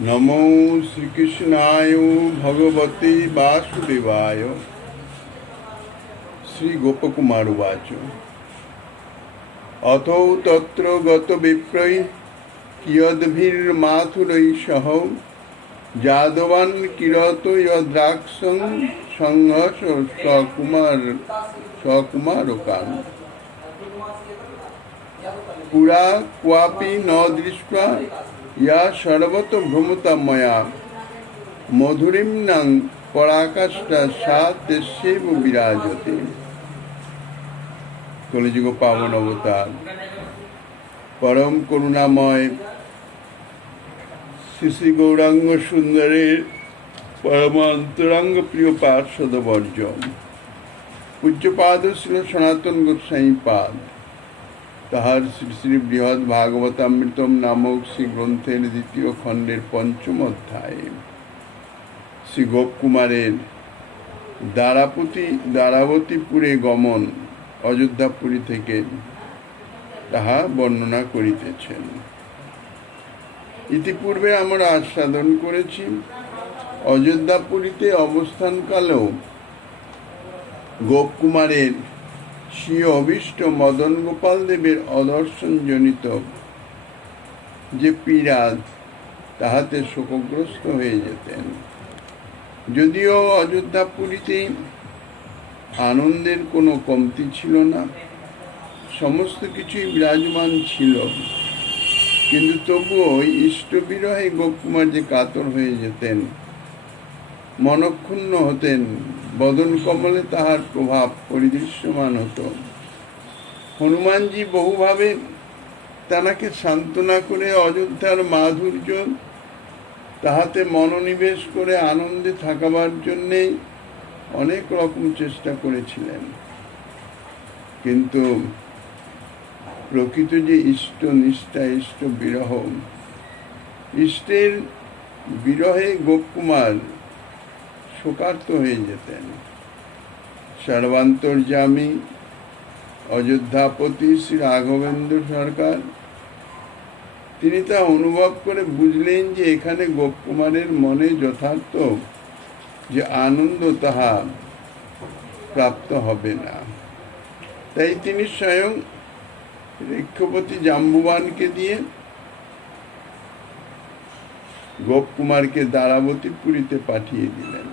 नमो श्रीकृष्णाय भगवते वासुदेवाय। श्री गोपकुमार उवाच अथो तत्र गत विप्रै कियद्भिर्माथुरैः सह जादवान् किरतो यद्राक्षं संहस सकुमारकान् पुरा क्वापि न दृष्ट्वा या सर्वतो भ्रमता मया मधुरिम्नां पराकाष्ठा सा तस्यैव विराजते। कलिजुग पावन अवतार परम करुणामय श्री श्री गौरांग सुंदरेर परम अंतरंग प्रिय पार्षद वर्ज पूज्यपाद श्री सनातन गोसाई पाद তাহার শ্রী শ্রী বৃহৎ ভাগবতামৃতম নামক শ্রী গ্রন্থের দ্বিতীয় খণ্ডের পঞ্চম অধ্যায় শ্রী গোপকুমারের দ্বারাবতীপুরে গমন অযোধ্যাপুরী থেকে তাহা বর্ণনা করিতেছেন। ইতিপূর্বে আমরা আস্বাদন করেছি অযোধ্যাপুরীতে অবস্থানকালেও গোপকুমারের শ্রী অভীষ্ট মদন গোপাল দেবের অদর্শনজনিত যে পীড়া তাহাতে শোকগ্রস্ত হয়ে যেতেন। যদিও অযোধ্যাপুরীতে আনন্দের কোনো কমতি ছিল না, সমস্ত কিছুই বিরাজমান ছিল, কিন্তু তবুও ইষ্ট বিরহে গোপকুমার যে কাতর হয়ে যেতেন, মনক্ষুণ্ণ হতেন, বদন কমলে তাহার প্রভাব পরিদৃশ্যমান হতো। হনুমানজি বহুভাবে তানাকে সান্ত্বনা করে অযোধ্যার মাধুর্য তাহাতে মনোনিবেশ করে আনন্দে থাকাবার জন্যে অনেক রকম চেষ্টা করেছিলেন, কিন্তু প্রকৃত যে ইষ্ট নিষ্ঠা, ইষ্ট বিরহ, ইষ্টের বিরহে গোপকুমার শোকার্ত হয়ে যেতেন। সর্বান্তর্যামী অযোধ্যাপতি শ্রী রাঘবেন্দ্র সরকার তিনি তা অনুভব করে বুঝলেন যে এখানে গোপকুমারের মনে যথার্থ যে আনন্দ তাহা প্রাপ্ত হবে না। তাই তিনি স্বয়ং ঋক্ষপতি জাম্বুবানকে দিয়ে গোপকুমারকে দ্বারাবতীপুরীতে পাঠিয়ে দিলেন।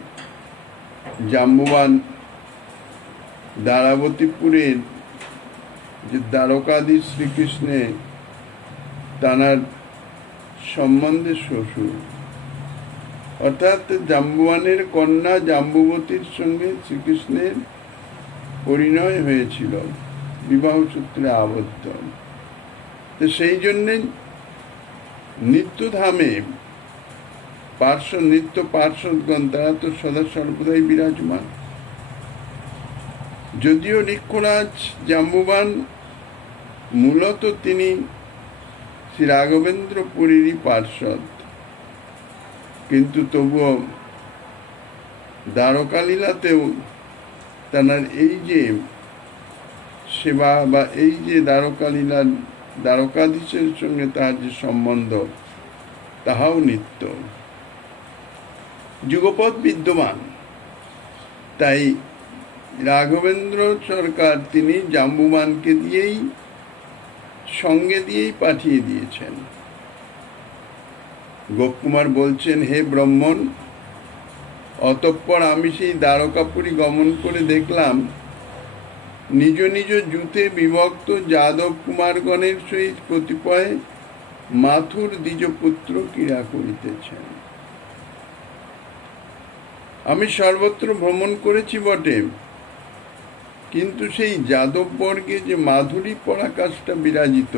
জাম্বুবান দ্বারাবতীপুরের যে দ্বারকাধীশ শ্রীকৃষ্ণের তানার সম্বন্ধে শ্বশুর, অর্থাৎ জাম্বুবানের কন্যা জাম্বুবতীর সঙ্গে শ্রীকৃষ্ণের পরিণয় হয়েছিল, বিবাহ সূত্রে আবদ্ধ। তো সেই জন্যে নিত্যধামে নিত্য পার্শ্বদগণ তারা তো সদা সর্বদাই বিরাজমান। যদিও ঋক্ষরাজ জাম্বুবান মূলত তিনি শ্রী রাঘবেন্দ্র পুরীরই পার্শ্বদ, কিন্তু তবুও দ্বারকালীলাতেও তার এই যে সেবা বা এই যে দ্বারকালীলার দ্বারকাধীশের সঙ্গে তার যে সম্বন্ধ তাহাও নিত্য যুগপৎ বিদ্যমান। তাই রাঘবেন্দ্র সরকার তিনি জাম্বুবানকে সঙ্গে দিয়েই পাঠিয়ে দিয়েছেন। গোপকুমার বলছেন, হে ব্রাহ্মণ, অতঃপর আমি সেই দ্বারকাপুরী গমন করে দেখলাম নিজ নিজ জুতে বিভক্ত যাদব কুমারগণের সহিত কতিপয় মাথুর দ্বিজপুত্র ক্রীড়া করিতেছেন। আমি সর্বত্র ভ্রমণ করেছি বটে, কিন্তু সেই যাদব বর্গে যে মাধুরী পরাকাষ্ঠা বিরাজিত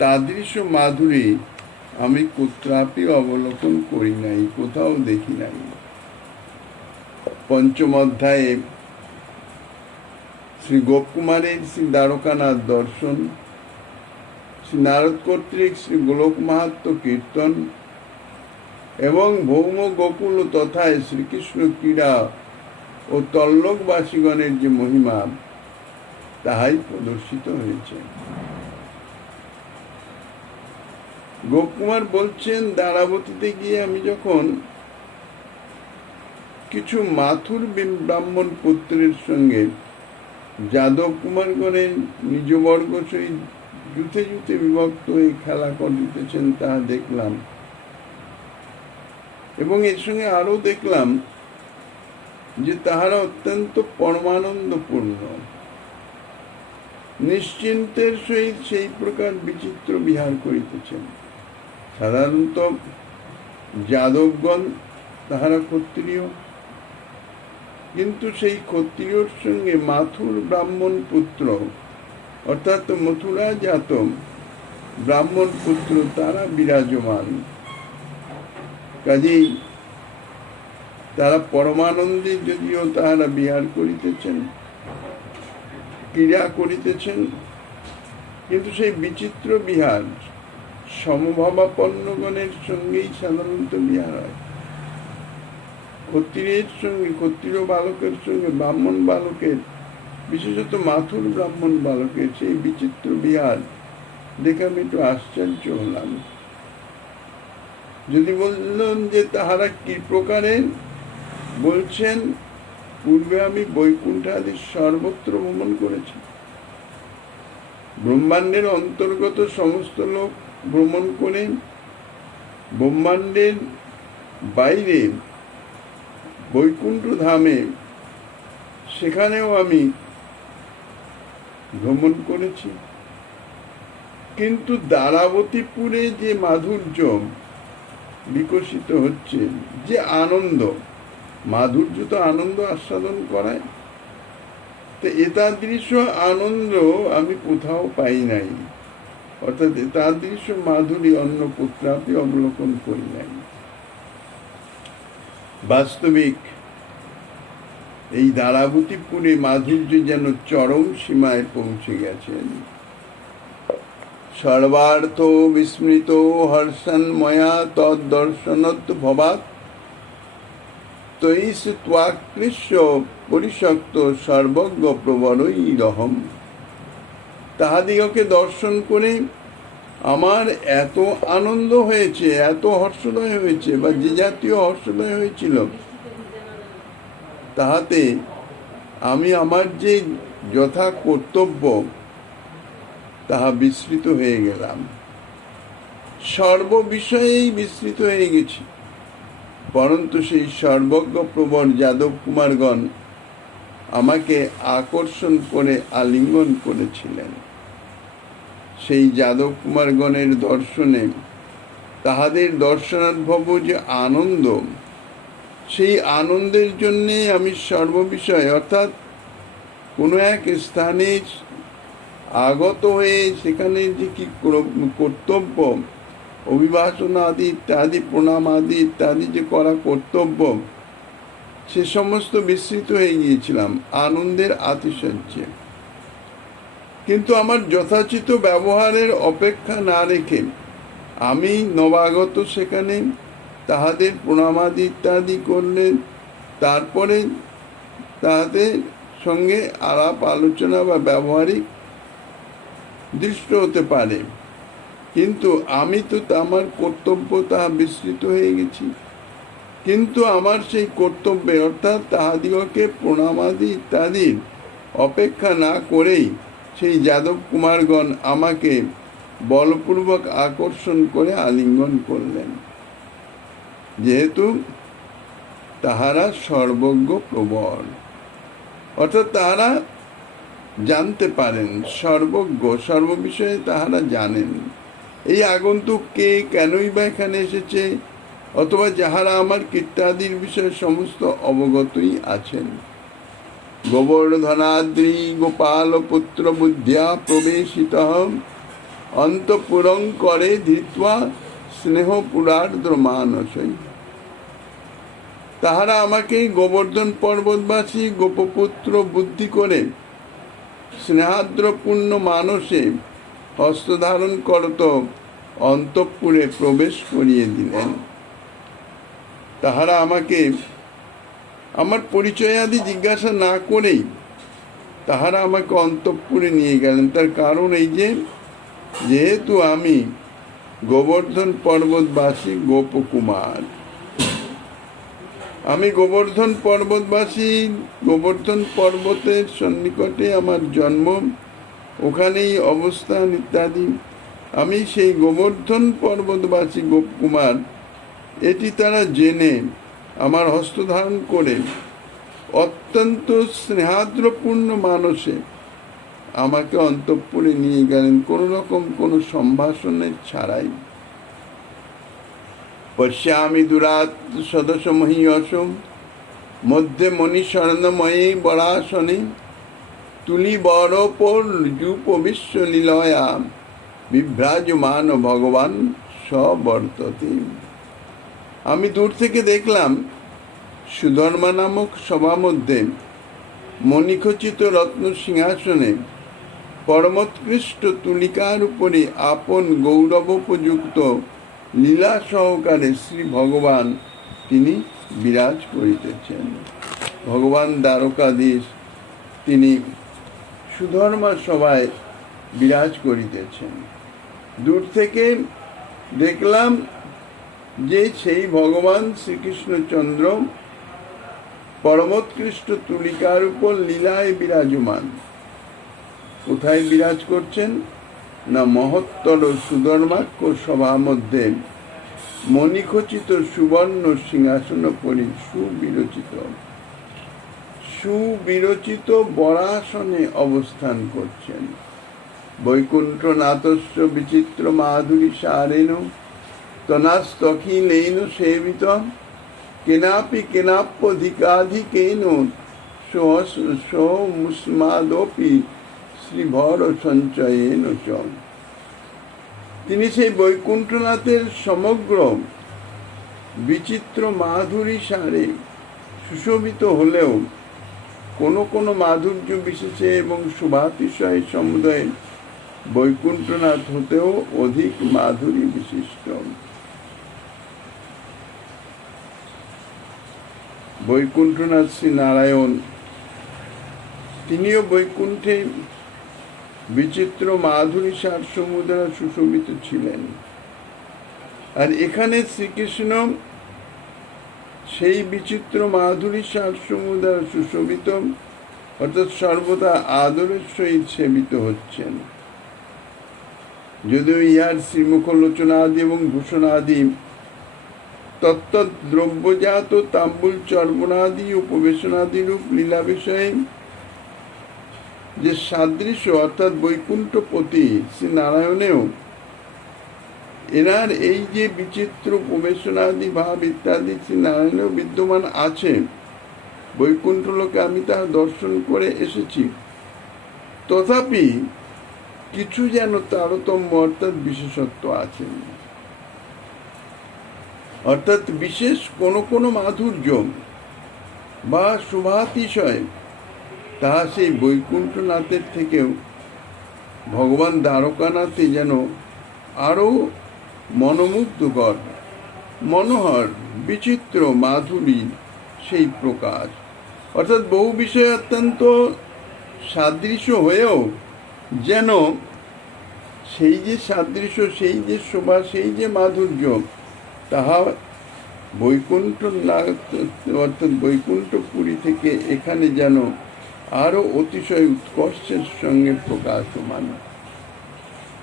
তাদৃশ মাধুরী আমি কোথাপি অবলোকন করি নাই, কোথাও দেখি নাই। পঞ্চম অধ্যায়ে শ্রী গোপকুমারের শ্রী দ্বারকানাথ দর্শন, শ্রী নারদ কর্তৃক শ্রী গোলক মাহাত্ম্য কীর্তন এবং ভৌম গোকুল তথায় শ্রীকৃষ্ণ ক্রীড়া ও তল্লোকবাসীগণের যে মহিমা তাহাই প্রদর্শিত হয়েছে। গোপকুমার বলছেন, দ্বারাবতীতে গিয়ে আমি যখন কিছু মাথুর ব্রাহ্মণ পুত্রের সঙ্গে যাদব কুমারগণের নিজবর্গ সহিত যুথে যুথে বিভক্ত হয়ে খেলা করিতেছেন তাহা দেখলাম, এবং এর সঙ্গে আরো দেখলাম যে তাহারা অত্যন্ত পরমানন্দপূর্ণ নিশ্চিন্তের সহিত সেই প্রকার বিচিত্র বিহার করিতেছেন। সাধারণত যাদবগণ তাহারা ক্ষত্রিয়, কিন্তু সেই ক্ষত্রিয়র সঙ্গে মাথুর ব্রাহ্মণ পুত্র অর্থাৎ মথুরা জাত ব্রাহ্মণ পুত্র তারা বিরাজমান। কাজেই তারা পরমানন্দে যদিও তাহারা বিহার করিতেছেন, ক্রীড়া করিতেছেন, কিন্তু সেই বিচিত্র বিহার সমভাবাপন্নগণের সঙ্গেই সাধারণত বিহার হয়। ক্ষত্রিয়ের সঙ্গে, ক্ষত্রিয় বালকের সঙ্গে ব্রাহ্মণ বালকের, বিশেষত মাথুর ব্রাহ্মণ বালকের সেই বিচিত্র বিহার দেখে আমি একটু আশ্চর্য হলাম। যদি বললেন যে তাহারা কি প্রকারে, বলছেন পূর্বে আমি বৈকুণ্ঠ আদি সর্বত্র ভ্রমণ করেছি, ব্রহ্মাণ্ডের অন্তর্গত সমস্ত লোক ভ্রমণ করে ব্রহ্মাণ্ডের বাইরে বৈকুণ্ঠ ধামে সেখানেও আমি ভ্রমণ করেছি, কিন্তু দ্বারাবতীপুরে যে মাধুর্য বিকশিত হচ্ছে, যে আনন্দ, মাধুর্য তো আনন্দ আস্বাদন করায়, তো এতাদৃশ আনন্দ আমি কোথাও পাই নাই, অর্থাৎ এতাদৃশ মাধুরী অন্য কোথাও অবলোকন করি নাই। বাস্তবিক এই দ্বারাবতীপুরে মাধুর্য যেন চরম সীমায় পৌঁছে গেছেন। সর্বার্থ বিস্মৃত হর্ষন্ময়া তদ্দর্শনত ভবাৎ তৈস ত্বাকৃষ্য পরিশক্ত সর্বজ্ঞ প্রবরৈরহম। তাহাদিগকে দর্শন করে আমার এত আনন্দ হয়েছে, এত হর্ষোদয় হয়েছে, বা যে জাতীয় হর্ষোদয় হয়েছিল, তাহাতে আমি আমার যে যথা কর্তব্য তাহা বিস্মৃত হয়ে গেলাম, সর্ববিষয়েই বিস্মৃত হয়ে গেছি। পরন্তু সেই সর্বজ্ঞ প্রবর যাদব কুমারগণ আমাকে আকর্ষণ করে আলিঙ্গন করেছিলেন। সেই যাদব কুমারগণের দর্শনে তাহাদের দর্শনানুভব যে আনন্দ, সেই আনন্দের জন্যে আমি সর্ববিষয় অর্থাৎ কোনো এক স্থানে আগত হয়ে সেখানে যে কি কর্তব্য, অভিবাসন আদি ইত্যাদি, প্রণাম আদি ইত্যাদি যে করা কর্তব্য, সে সমস্ত বিস্মৃত হয়ে গিয়েছিলাম আনন্দের আতিশয্যে। কিন্তু আমার যথাচিত ব্যবহারের অপেক্ষা না রেখে আমি নবাগত সেখানে তাহাদের প্রণামাদি ইত্যাদি করলেন, তারপরে তাহাদের সঙ্গে আলাপ আলোচনা বা ব্যবহারিক দৃষ্ট হতে পারে, কিন্তু আমি তো আমার কর্তব্য তাহা বিস্মৃত হয়ে গেছি। কিন্তু আমার সেই কর্তব্যে অর্থাৎ তাহাদিগকে প্রণামাদি ইত্যাদির অপেক্ষা না করেই সেই যাদব কুমারগণ আমাকে বলপূর্বক আকর্ষণ করে আলিঙ্গন করলেন, যেহেতু তাহারা সর্বজ্ঞ প্রবর, অর্থাৎ তাহারা জানতে পারেন, সর্বজ্ঞ, সর্ববিষয়ে তাহারা জানেন। এই আগন্তুক কে, কেনই বা এখানে এসেছে, অথবা যাহারা আমার কীর্তাদির বিষয়ে সমস্ত অবগতই আছেন। গোবর্ধনাদ্রি গোপাল পুত্র বুদ্ধিয়া প্রবেশিত অন্তঃপুরং করে ধৃত্বা স্নেহ পুরার্দ্র মানসই। তাহারা আমাকে গোবর্ধন পর্বতবাসী গোপপুত্র বুদ্ধি করে স্নেহাদ্রপূর্ণ মানসে হস্তধারণ করত অন্তঃপুরে প্রবেশ করিয়ে দিলেন। তাহারা আমাকে আমার পরিচয় আদি জিজ্ঞাসা না করেই তাহারা আমাকে অন্তঃপুরে নিয়ে গেলেন। তার কারণ এই যে, যেহেতু আমি গোবর্ধন পর্বতবাসী গোপকুমার। আমি গোবর্ধন পর্বতবাসী, গোবর্ধন পর্বতের সন্নিকটে আমার জন্ম, ওখানেই অবস্থান ইত্যাদি। আমি সেই গোবর্ধন পর্বতবাসী গোপকুমার, এটি তারা জেনে আমার হস্তধারণ করে অত্যন্ত স্নেহাদ্রপূর্ণ মানসে আমাকে অন্তঃপুরে নিয়ে গেলেন, কোনো রকম কোনো সম্ভাষণের ছাড়াই। পশ্যামি দুরাত সদস্য মহীয়সম মধ্যে মণি স্বর্ণময়ী বরাসনে তুলি বরপর যূপ বিশ্ব লীলয়া বিভ্রাজমান ভগবান সবর্ততে। আমি দূর থেকে দেখলাম সুধর্মা নামক সভা মধ্যে মণিখচিত রত্ন সিংহাসনে পরমোৎকৃষ্ট তুলিকার উপরে আপন গৌরবোপযুক্ত লীলা সহকারে শ্রী ভগবান তিনি বিরাজ করিতেছেন। ভগবান দ্বারকাধীশ তিনি সুধর্মা সভায় বিরাজ করিতেছেন। দূর থেকে দেখলাম যে সেই ভগবান শ্রীকৃষ্ণচন্দ্র পরমোৎকৃষ্ট তুলিকার উপর লীলায় বিরাজমান। কোথায় বিরাজ করছেন? না মহত্তর সুধর্মাক্ষ সভা মধ্যে মণিখচিত সুবর্ণ সিংহাসন পরি সুবিরচিত বরাসনে অবস্থান করছেন। বৈকুণ্ঠনাথস্য বিচিত্র মাধুরী সারেণ তনাস্তখিলেন সেবিত কেনাপি কেনাপ্যধিকাধিকেন সোহমুষ্মাদপি শ্রীভর সঞ্চয়েন চ। তিনি সেই বৈকুণ্ঠনাথের সমগ্র বিচিত্র মাধুরী সারে সুশোভিত হলেও কোনো কোনো মাধুর্য বিশেষে এবং শুভাতিশয় সমুদয়ে বৈকুণ্ঠনাথ হতেও অধিক মাধুরী বিশিষ্ট। বৈকুণ্ঠনাথ শ্রী নারায়ণ তিনিও বৈকুণ্ঠে বিচিত্র মাধুরী সার সমূহ দ্বারা সুশোভিত ছিলেন। আর এখানে শ্রীকৃষ্ণ সেই বিচিত্র মাধুরী সার সমূহ দ্বারা সুশোভিত, অর্থাৎ সর্বদা আদরের সহিত সেবিত হচ্ছেন। যদিও ইহার শ্রীমুখলোচনাদি এবং ভূষণাদি তত্ত্বদ্রব্যজাত তাম্বুল চর্বণাদি উপবেশনাদি রূপ লীলা বিষয়ে যে সাদৃশ্য, অর্থাৎ বৈকুণ্ঠপতি শ্রী নারায়ণেও এনার এই যে বিচিত্র উপবেশনাদি ভাব ইত্যাদি শ্রী নারায়ণেও বিদ্যমান আছে। বৈকুণ্ঠ লোকে আমি তার দর্শন করে এসেছি, তথাপি কিছু যেন তারতম্য অর্থাৎ বিশেষত্ব আছে, অর্থাৎ বিশেষ কোনো মাধুর্য বা শুভাতিশয় তাহা সেই বৈকুণ্ঠনাথের থেকেও ভগবান দ্বারকানাথে যেন আরও মনোমুগ্ধকর, মনোহর, বিচিত্র মাধুরী সেই প্রকাশ। অর্থাৎ বহু বিষয় অত্যন্ত সাদৃশ্য হয়েও যেন সেই যে সাদৃশ্য, সেই যে শোভা, সেই যে মাধুর্য, তাহা বৈকুণ্ঠনাথ অর্থাৎ বৈকুণ্ঠপুরী থেকে এখানে যেন আরও অতিশয় উৎকর্ষের সঙ্গে প্রকাশমান।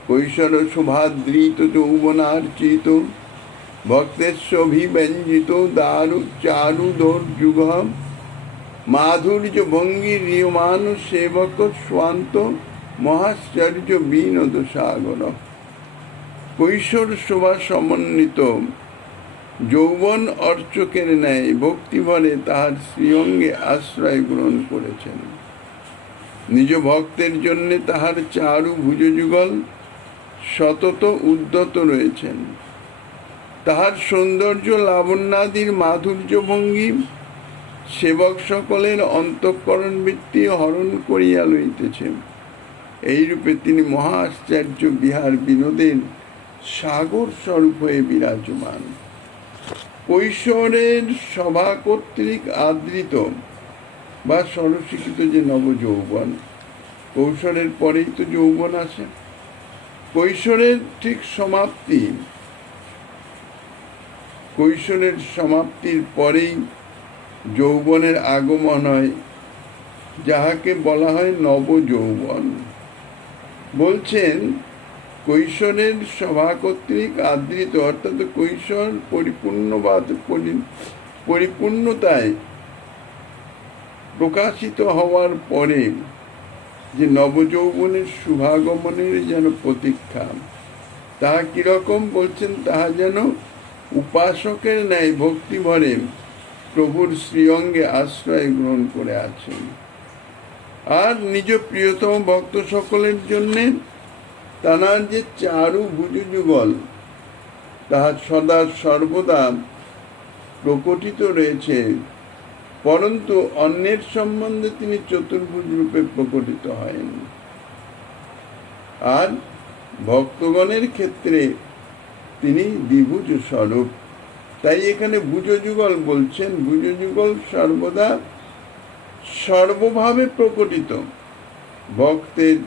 কৈশোর শোভাদৃত যৌবনার্চিত ভক্তেশ্বভিব্যঞ্জিত দারু চারুদোর্যুগ মাধুর্য ভঙ্গি রিয়মান সেবক স্বান্ত মহাশ্চর্য বিনোদ সাগর। কৈশোর শোভা সমন্বিত যৌবন অর্চকের ন্যায় ভক্তিভরে তাহার শ্রীঅঙ্গে আশ্রয় গ্রহণ করেছেন। নিজ ভক্তের জন্য তাহার চারু ভুজযুগল সতত উদ্যত রয়েছেন। তাহার সৌন্দর্য লাবণ্যাদির মাধুর্য ভঙ্গি সেবক সকলের অন্তঃকরণ বৃত্তি হরণ করিয়া লইতেছে। এইরূপে তিনি মহা আশ্চর্য বিহার বিনোদের সাগর স্বরূপ হয়ে বিরাজমান। কৈশোরের সভা কর্তৃক আদৃত বা সরস্বীকৃত যে নবযৌবন, কৈশোরের পরেই তো যৌবন আসে, কৈশোরের ঠিক কৈশোরের সমাপ্তির পরেই যৌবনের আগমন হয়, যাহাকে বলা হয় নব যৌবন। বলছেন কৈশোরের সভা কর্তৃক আদৃত, অর্থাৎ কৈশোর পরিপূর্ণতায় প্রকাশিত হওয়ার পরে যে নবযৌবনের শুভাগমনের যেন প্রতীক্ষা, তাহা কিরকম বলছেন, তাহা যেন উপাসকের ন্যায় ভক্তি ভরে প্রভুর শ্রীঅঙ্গে আশ্রয় গ্রহণ করে আছেন, আর নিজ প্রিয়তম ভক্ত সকলের জন্যে তাঁর যে চারু ভুজযুগল তাহা সদা সর্বদা প্রকটিত রয়েছে, পরন্তু অন্যের সম্বন্ধে তিনি চতুর্ভুজ রূপে প্রকটিত হন। আর ভক্তগণের ক্ষেত্রে তিনি দ্বিভুজ স্বরূপ, তাই এখানে ভুজযুগল বলছেন। ভুজযুগল সর্বদা সর্বভাবে প্রকটিত, ভক্তের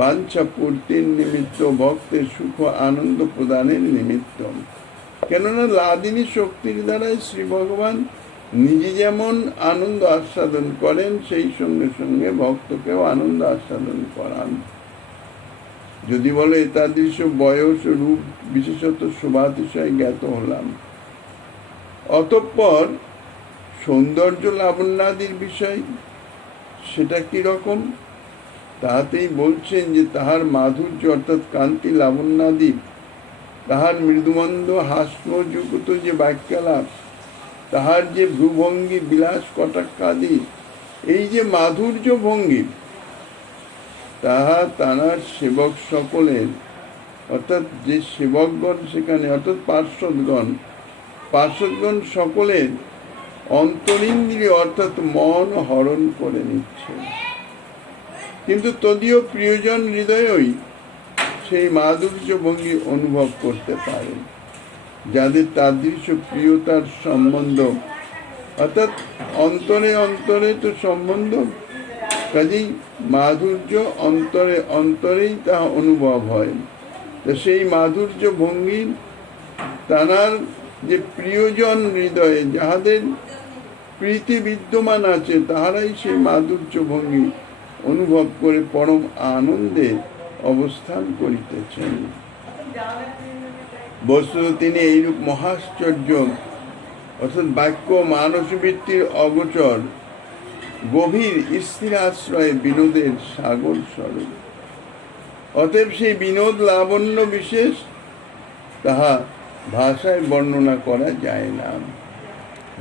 বাঞ্ছা পূর্তির নিমিত্ত, ভক্তের সুখ আনন্দ প্রদানের নিমিত্ত। কেননা লাদিনী শক্তির দ্বারাই শ্রী ভগবান নিজে যেমন আনন্দ আস্বাদন করেন, সেই সঙ্গে সঙ্গে ভক্তকেও আনন্দ আস্বাদন করান। যদি বলে এতাদৃশ বয়স রূপ বিশেষত শোভাতিশয় জ্ঞাত হলাম। অতঃপর সৌন্দর্য লাবণ্যাদির বিষয় সেটা কিরকম, তাহাতেই বলছেন যে তাহার মাধুর্য অর্থাৎ কান্তি লাবণ্যাদি, তাহার মৃদুমন্দ হাস্যযুক্ত যে বাক্যালাপ, তাহার যে ভ্রুভঙ্গি বিলাস কটাক্ষাদি, এই যে মাধুর্য ভঙ্গি, তাহা তাঁর সেবক সকলের, অর্থাৎ যে সেবকগণ সেখানে, অর্থাৎ পার্শ্বদগণ সকলের অন্তরিন্দ্রিয় অর্থাৎ মন হরণ করে নিচ্ছে। কিন্তু তদীয় প্রিয়জন হৃদয়ই সেই মাধুর্য ভঙ্গি অনুভব করতে পারেন, যাদের তাদৃশ প্রিয়তার সম্বন্ধ, অর্থাৎ অন্তরে অন্তরে তো সম্বন্ধ, কাজেই মাধুর্য অন্তরে অন্তরেই তাহা অনুভব হয়। তো সেই মাধুর্য ভঙ্গি তাঁর যে প্রিয়জন হৃদয়ে যাহাদের প্রীতি বিদ্যমান আছে, তাহারাই সেই মাধুর্য ভঙ্গি অনুভব করে পরম আনন্দে অবস্থান করিতেছেন। বস্তুত তিনি এইরূপ মহাশ্চর্য অর্থাৎ বাক্য মানসবৃত্তির অগোচর গভীর স্থির আশ্রয়ে বিনোদের সাগর স্বরূপ। অতএব সেই বিনোদ লাবণ্য বিশেষ তাহা ভাষায় বর্ণনা করা যায় না,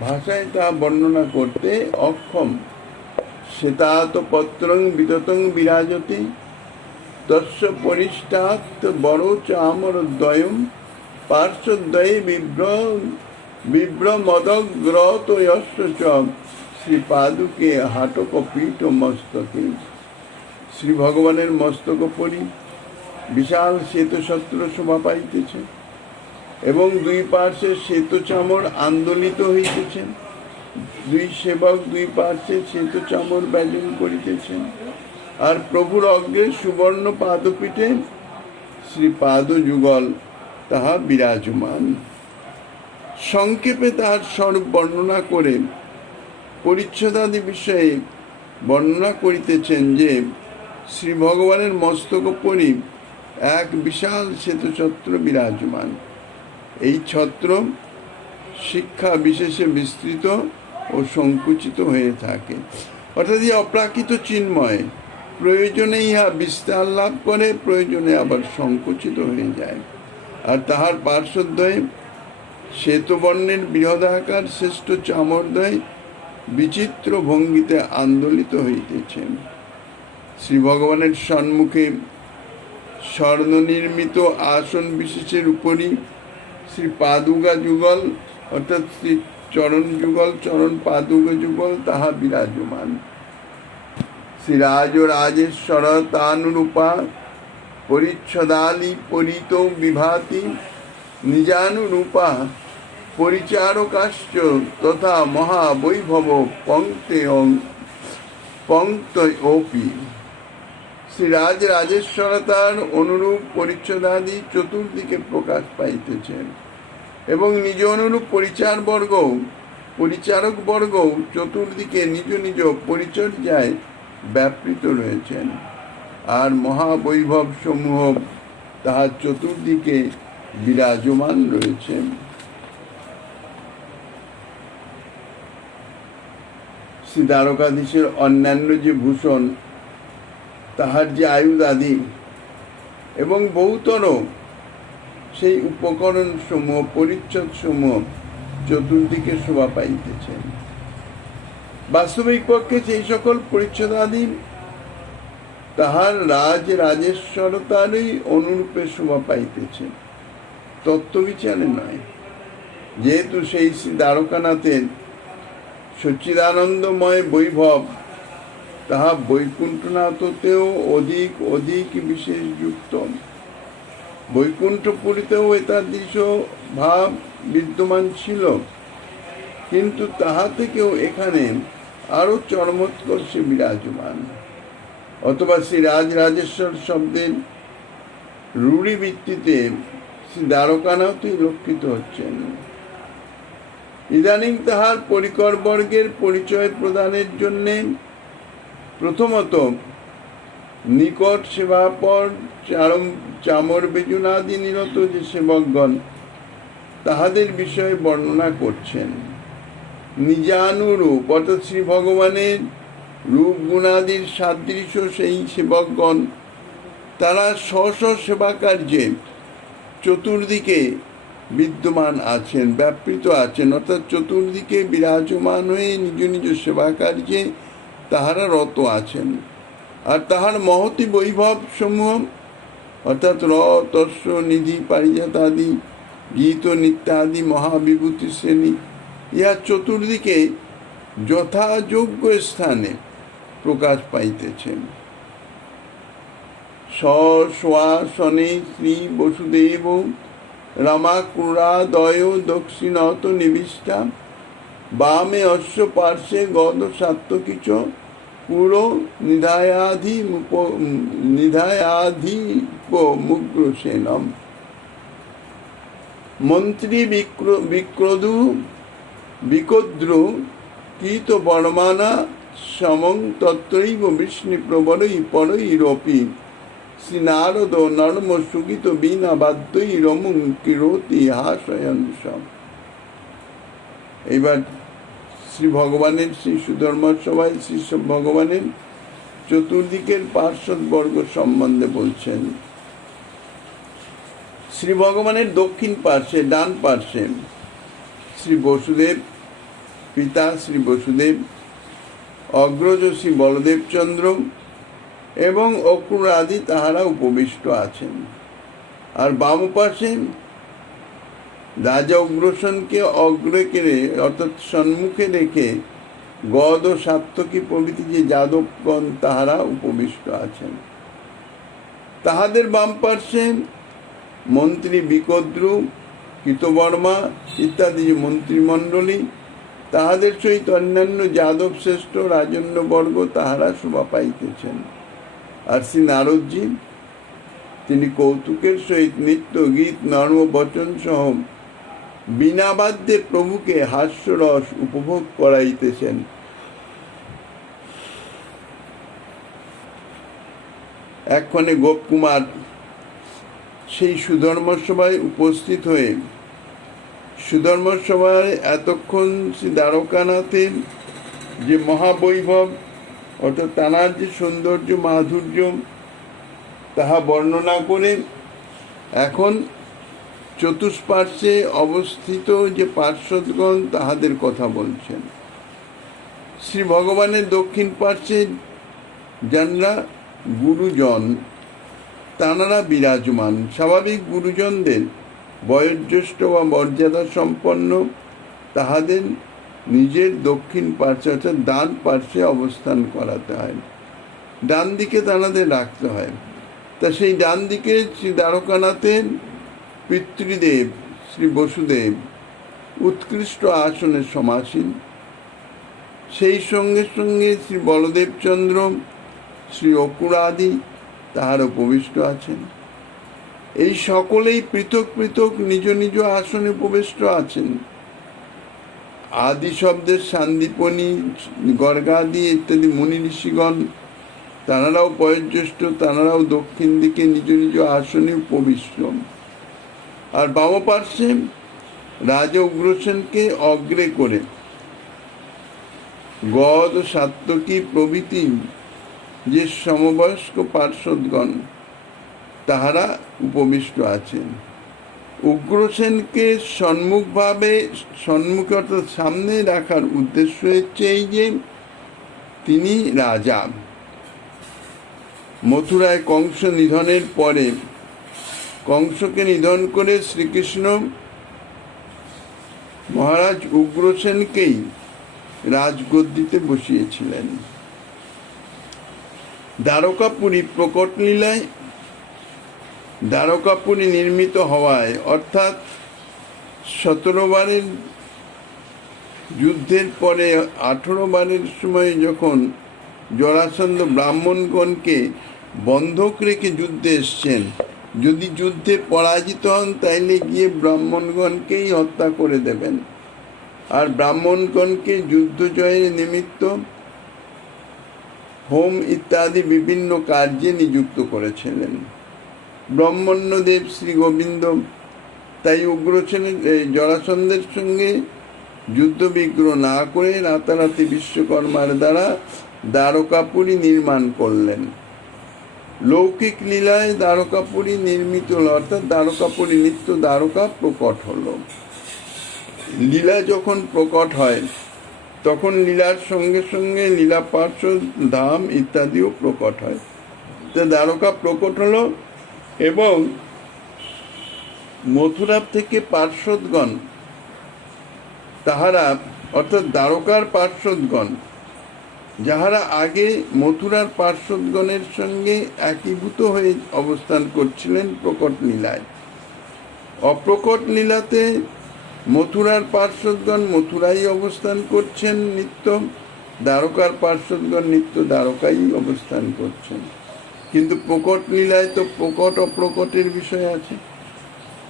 ভাষায় তাহা বর্ণনা করতে অক্ষম। শ্বেতাত পত্রং বিততং বিরাজতি তস্য পরিষ্টাৎ বড় চামর দ্বয়ম পার্শ্বদ্বয়ে বিভ্রমদগ্রত যস্য চ শ্রী পাদুকে হাটক পীঠ মস্তকে। শ্রী ভগবানের মস্তকোপরি বিশাল শ্বেতছত্র শোভা পাইতেছে এবং দুই পার্শ্বে শ্বেত চামর আন্দোলিত হইতেছেন। দুই সেবক দুই পার্শ্বে শ্বেত চামর ব্যজন করিতেছেন, আর প্রভুর অগ্রে সুবর্ণ পাদপীঠে শ্রী পাদ যুগল তাহা বিরাজমান। সংক্ষেপে তাহার স্বরূপ বর্ণনা করে পরিচ্ছদাদি বিষয়ে বর্ণনা করিতেছেন যে শ্রী ভগবানের মস্তকোপরি এক বিশাল শ্বেতছত্র বিরাজমান। এই ছত্র শিক্ষা বিশেষে বিস্তৃত ও সংকুচিত হয়ে থাকে, অর্থাৎ এই অপ্রাকৃত চিন্ময়, প্রয়োজনে ইহা বিস্তার লাভ করে, প্রয়োজনে আবার সংকুচিত হয়ে যায়। আর তাহার পার্শ্বদ্বয়ে শ্বেতবর্ণের বৃহদাকার শ্রেষ্ঠ চামরদ্বয় বিচিত্র ভঙ্গিতে আন্দোলিত হইতেছেন। শ্রী ভগবানের সম্মুখে স্বর্ণনির্মিত আসন বিশেষের উপরই শ্রী পাদুকা যুগল অর্থাৎ শ্রী চরণ যুগল, চরণ পাদুকা যুগল তাহা বিরাজমান। শ্রী রাজ রাজেশ্বর তানুরূপা পরিচ্ছদালি পরিত বিভাতি নিজানুরূপা পরিচারকাশ্চ তথা মহাবৈভব পঙ্ক্তে অপি। শ্রীরাজ রাজেশ্বরতার অনুরূপ পরিচ্ছদাদি চতুর্দিকে প্রকাশ পাইতেছেন, এবং নিজ অনুরূপ পরিচারক বর্গ চতুর্দিকে নিজ নিজ পরিচর্যায় ব্যাপৃত রয়েছেন, আর মহাবৈভব সমূহ তাহার চতুর্দিকে বিরাজমান রয়েছেন। শ্রী দ্বারকাধীশের অন্যান্য যে ভূষণ, তাহার যে আয়ুধ আদি এবং বহুতর সেই উপকরণ সমূহ, পরিচ্ছদ সমূহ চতুর্দিকে শোভা পাইতেছেন। বাস্তবিক পক্ষে সেই সকল পরিচ্ছদাদি তাহার রাজেশ্বরতারই অনুরূপে শোভা পাইতেছে, তত্ত্ববিচারে নয়। যেহেতু সেই শ্রী দ্বারকানাথের সচ্চিদানন্দময় বৈভব তাহা বৈকুণ্ঠনাথতেও অধিক অধিক বিশেষ যুক্ত। বৈকুণ্ঠপুরীতেও এতাদৃশ ভাব বিদ্যমান ছিল, কিন্তু তাহা থেকেও এখানে আরো চরমোৎকর্ষে বিরাজমান। অথবা শ্রী রাজেশ্বর শব্দের রূঢ়ি ভিত্তিতে শ্রী দ্বারকানাথই লক্ষিত হচ্ছেন। ইদানিং তাহার পরিকর বর্গের পরিচয় প্রদানের জন্য প্রথমত নিকট সেবাপর চামর বেজুনাদি নিরত যে সেবকগণ, তাহাদের বিষয়ে বর্ণনা করছেন। নিজানুরূপ অর্থাৎ শ্রী ভগবানের রূপ গুণাদির সাদৃশ্য সেই সেবকগণ, তারা স্ব সেবা কার্যে চতুর্দিকে বিদ্যমান আছেন, ব্যাপৃত আছেন, অর্থাৎ চতুর্দিকে বিরাজমান হয়ে নিজ নিজ সেবা কার্যে তাহারা রত আছেন। আর তাহার মহতি বৈভব সমূহ অর্থাৎ তস্য নিধি পারিজাতাদি গীত নিত্যাদি মহাবিভূতি শ্রেণী, ইহা চতুর্দিকে যথাযোগ্য স্থানে প্রকাশ পাইতেছেন। স্বশ্বাসনে শ্রী বসুদেব রামাকুরাদয় দক্ষিণত নিবিষ্টা, বামে অশ্ব পার্শ্বে গদ সাত্ত্বকিচ পুরো নিধায়াধিপমুগ্রসেনম। মন্ত্রী বিকদ্রু কীত বর্মানা সমং তত্রৈব বিষ্ণু প্রবলই পরৈরপি শ্রীনারদ নর্ম সুগীত বীণা বাদ্যই রমুং কিরতি হাসয়ংসম। এইবার শ্রী ভগবানের শ্রী সুধর্ম সভায় শ্রী ভগবানের চতুর্দিকের পার্শ্বদ বর্গ সম্বন্ধে বলছেন। শ্রী ভগবানের দক্ষিণ পার্শ্বে ডান পার্শ্বে শ্রী বসুদেব পিতা শ্রী বসুদেব, অগ্রজ শ্রী বলদেব চন্দ্র এবং অক্রূর আদি তাহারা উপবিষ্ট আছেন। আর বাম পাশে রাজা উগ্রসেনকে অগ্রকে অর্থাৎ সম্মুখে রেখে গদ ও সাত্ত্বকী প্রভৃতি যে যাদবগণ তাহারা উপবিষ্ট আছেন। তাহাদের বাম পার্শ্বে মন্ত্রী বিকদ্রু, কৃতবর্মা ইত্যাদি যে মন্ত্রিমণ্ডলী, তাহাদের সহিত অন্যান্য যাদব শ্রেষ্ঠ রাজন্যবর্গ তাহারা শোভা পাইতেছেন। আর শ্রী নারদজি তিনি কৌতুকের সহিত নৃত্য গীত নর্ম বচন সহ বিনাবাদ্যে প্রভুকে হাস্যরস উপভোগ করাইতেছেন। এক্ষণে গোপকুমার সেই সুধর্ম সভায় উপস্থিত হয়ে সুধর্ম সভায় এতক্ষণ শ্রী দ্বারকানাথের যে মহাবৈভব অর্থাৎ তাঁর যে সৌন্দর্য মাধুর্য তাহা বর্ণনা করে এখন চতুষ্পার্শ্বে অবস্থিত যে পার্শ্বদগণ তাহাদের কথা বলছেন। শ্রী ভগবানের দক্ষিণ পার্শ্বে যারা গুরুজন তাঁরা বিরাজমান। স্বাভাবিক গুরুজনদের বয়োজ্যেষ্ঠ বা মর্যাদা সম্পন্ন তাহাদের নিজের দক্ষিণ পার্শ্বে অর্থাৎ ডান পার্শ্বে অবস্থান করাতে হয়, ডান দিকে তাঁদের রাখতে হয়। তা সেই ডান দিকে শ্রী দ্বারকানাথের পিতৃদেব শ্রী বসুদেব উৎকৃষ্ট আসনে সমাসীন। সেই সঙ্গে সঙ্গে শ্রী বলদেব চন্দ্র, শ্রী অকুরাদি তাহারা উপবিষ্ট আছেন। এই সকলেই পৃথক পৃথক নিজ নিজ আসনে উপবিষ্ট আছেন। আদি শব্দের সান্দীপনী, গর্গাদি ইত্যাদি মুনি ঋষিগণ, তাঁরাও বয়োজ্যেষ্ঠ, তাঁরাও দক্ষিণ দিকে নিজ নিজ আসনে উপবিষ্ট। আর বাম পার্শ্বে রাজা উগ্রসেনকে অগ্রে করে গদ, সাত্যকী প্রভৃতি যে সমবয়স্ক পার্শ্বদগণ, তাহারা উপবিষ্ট আছেন। উগ্রসেনকে সম্মুখে অর্থাৎ সামনে রাখার উদ্দেশ্য হচ্ছে এই যে তিনি রাজা। মথুরায় কংস নিধনের পরে, কংসকে নিধন করে শ্রীকৃষ্ণ মহারাজ উগ্রসেনকেই রাজগদ্দিতে বসিয়েছিলেন। দ্বারকাপুরী প্রকট লীলায়, দ্বারকাপুরী নির্মিত হওয়ায় অর্থাৎ 17 বারের যুদ্ধের পরে 18 বারের সময় যখন জরাসন্ধ ব্রাহ্মণগণকে বন্ধক রেখে যুদ্ধে এসছেন, যদি যুদ্ধে পরাজিত হন তাইলে গিয়ে ব্রাহ্মণগণকেই হত্যা করে দেবেন, আর ব্রাহ্মণগণকে যুদ্ধ জয়ের নিমিত্ত হোম ইত্যাদি বিভিন্ন কার্যে নিযুক্ত করেছিলেন ব্রহ্মণ্যদেব শ্রী গোবিন্দ। তাই উগ্রসেনের জরাসন্ধের সঙ্গে যুদ্ধ বিগ্রহ না করে রাতারাতি বিশ্বকর্মার দ্বারা দ্বারকাপুরী নির্মাণ করলেন। লৌকিক লীলায় দ্বারকাপুরী নির্মিত হল, অর্থাৎ দ্বারকাপুরী নিত্য দ্বারকা প্রকট হল। লীলা যখন প্রকট হয় তখন লীলার সঙ্গে সঙ্গে লীলা পার্শ্বদ, ধাম ইত্যাদিও প্রকট হয়। দ্বারকা প্রকট হল এবং মথুরা থেকে পার্শ্বদগণ, তাহারা অর্থাৎ দ্বারকার পার্শ্বদগণ, যাহারা আগে মথুরার পার্শ্বদগণের সঙ্গে একীভূত হয়ে অবস্থান করছিলেন প্রকট লীলায়, অপ্রকট লীলাতে মথুরার পার্শ্বদগণ মথুরাই অবস্থান করছেন নিত্য, দ্বারকার পার্শ্বদগণ নিত্য দ্বারকাই অবস্থান করছেন। কিন্তু প্রকট লীলায় তো প্রকট অপ্রকটের বিষয় আছে।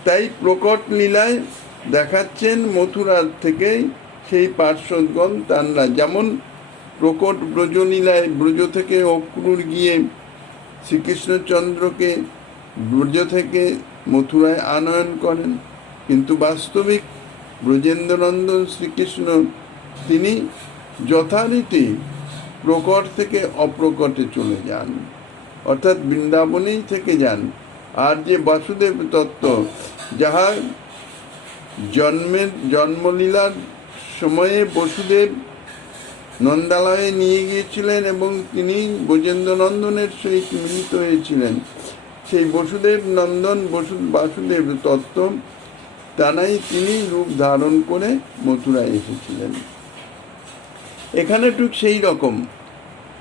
তাই প্রকট লীলায় দেখাচ্ছেন মথুরার থেকে সেই পার্শ্বদগণ, তানরা যেমন প্রকট ব্রজলীলায় ব্রজ থেকে অক্রূর গিয়ে শ্রীকৃষ্ণচন্দ্রকে ব্রজ থেকে মথুরায় আনয়ন করেন, কিন্তু বাস্তবিক ব্রজেন্দ্রনন্দন শ্রীকৃষ্ণ তিনি যথারীতি প্রকট থেকে অপ্রকটে চলে যান, অর্থাৎ বৃন্দাবনেই থেকে যান। আর যে বাসুদেব তত্ত্ব, যাহা জন্মলীলার সময়ে বসুদেব নন্দালয়ে নিয়ে গিয়েছিলেন এবং তিনি ব্রজেন্দ্রনন্দনের সহিত মিলিত হয়েছিলেন, সেই বসুদেব নন্দন বাসুদেব তত্ত্ব তানাই তিনি রূপ ধারণ করে মথুরায় এসেছিলেন। এখানে ঠিক সেই রকম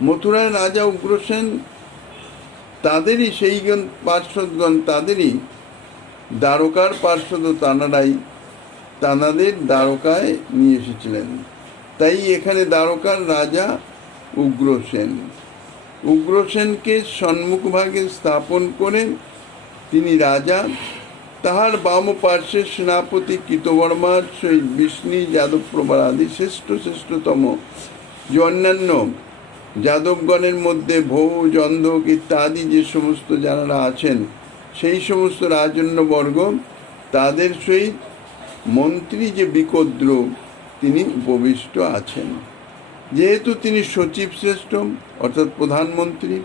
মথুরায় রাজা উগ্রসেন, তাদেরই সেই পার্শ্বদগণ, তাদেরই দ্বারকার পার্শ্বদ তানাদের দ্বারকায় নিয়ে এসেছিলেন। তাই এখানে দ্বারকার রাজা উগ্রসেন। উগ্রসেনকে সম্মুখভাগে স্থাপন করে তিনি রাজা, তাহার বাম পার্শ্বে সেনাপতি কৃতবর্মার সহিত বিষ্ণু, যাদব প্রভার আদি শ্রেষ্ঠতম যে অন্যান্য যাদবগণের মধ্যে ভৌ, জন্ধক ইত্যাদি যে সমস্ত যারা আছেন, সেই সমস্ত রাজন্যবর্গ, তাদের সহিত মন্ত্রী যে বিকদ্র তিনি উপবিষ্ট আছেন। যেহেতু তিনি সচিব শ্রেষ্ঠ অর্থাৎ প্রধানমন্ত্রী,